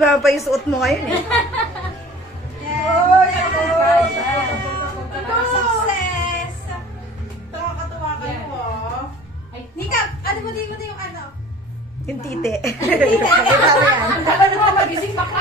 iba pa yung suot mo ngayon eh. Success! Nakakatuwa kayo, oh. Nika, ano mo din yung ano? Yung tite. Tita. Ikaw yan. Ano naman magising baka